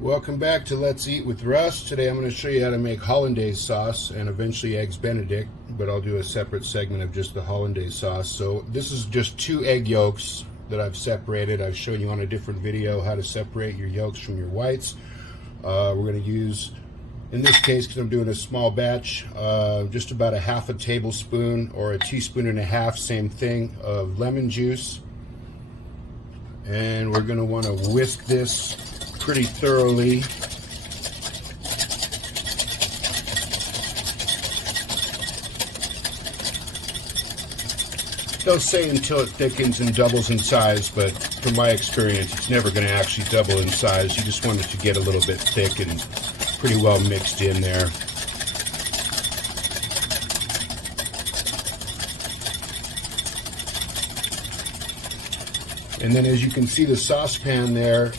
Welcome back to Let's Eat with Russ. Today I'm going to show you how to make Hollandaise sauce and eventually eggs Benedict, but I'll do a separate segment of just the Hollandaise sauce. So this is just 2 egg yolks that I've separated. I've shown you on a different video how to separate your yolks from your whites. We're going to use, in this case, because I'm doing a small batch, just about a half a tablespoon or a teaspoon and a half, same thing, of lemon juice. And we're going to want to whisk this pretty thoroughly. They'll say until it thickens and doubles in size, but from my experience, it's never going to actually double in size. You just want it to get a little bit thick and pretty well mixed in there. And then as you can see the saucepan there,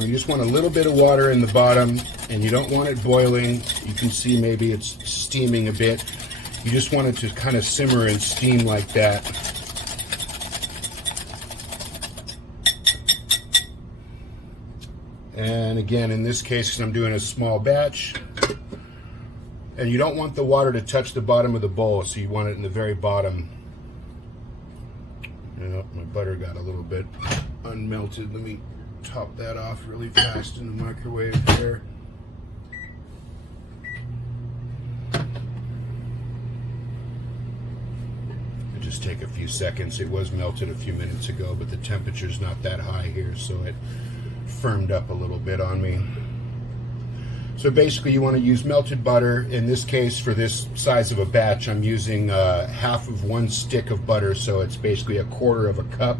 you just want a little bit of water in the bottom, and you don't want it boiling. You can see maybe it's steaming a bit. You just want it to kind of simmer and steam like that. And again, in this case, because I'm doing a small batch, and you don't want the water to touch the bottom of the bowl, so you want it in the very bottom. My butter got a little bit unmelted. Let me top that off really fast in the microwave there. It'll just take a few seconds. It was melted a few minutes ago, but the temperature's not that high here, so it firmed up a little bit on me. So basically you want to use melted butter. In this case, for this size of a batch, I'm using half of 1 stick of butter, so it's basically 1/4 of a cup.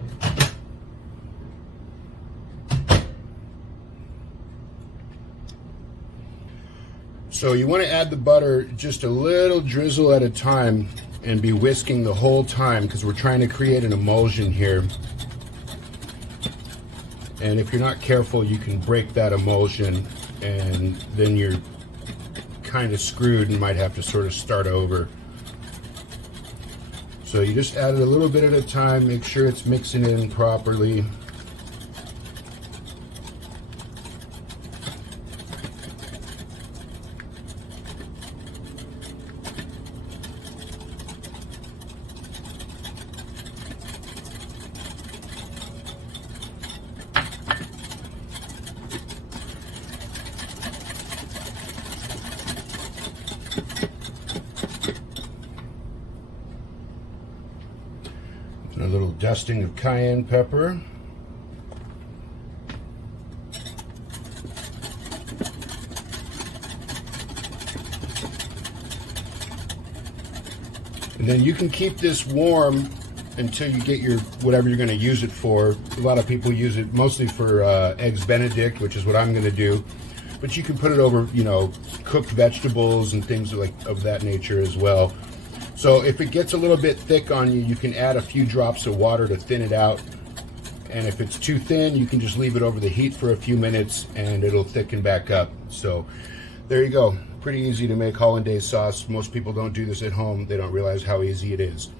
So you want to add the butter just a little drizzle at a time and be whisking the whole time, because we're trying to create an emulsion here. And if you're not careful, you can break that emulsion, and then you're kind of screwed and might have to sort of start over. So you just add it a little bit at a time, make sure it's mixing in properly. A little dusting of cayenne pepper. And then you can keep this warm until you get your whatever you're going to use it for. A lot of people use it mostly for eggs Benedict, which is what I'm going to do. But you can put it over, cooked vegetables and things of that nature as well. So if it gets a little bit thick on you, you can add a few drops of water to thin it out. And if it's too thin, you can just leave it over the heat for a few minutes and it'll thicken back up. So there you go. Pretty easy to make Hollandaise sauce. Most people don't do this at home. They don't realize how easy it is.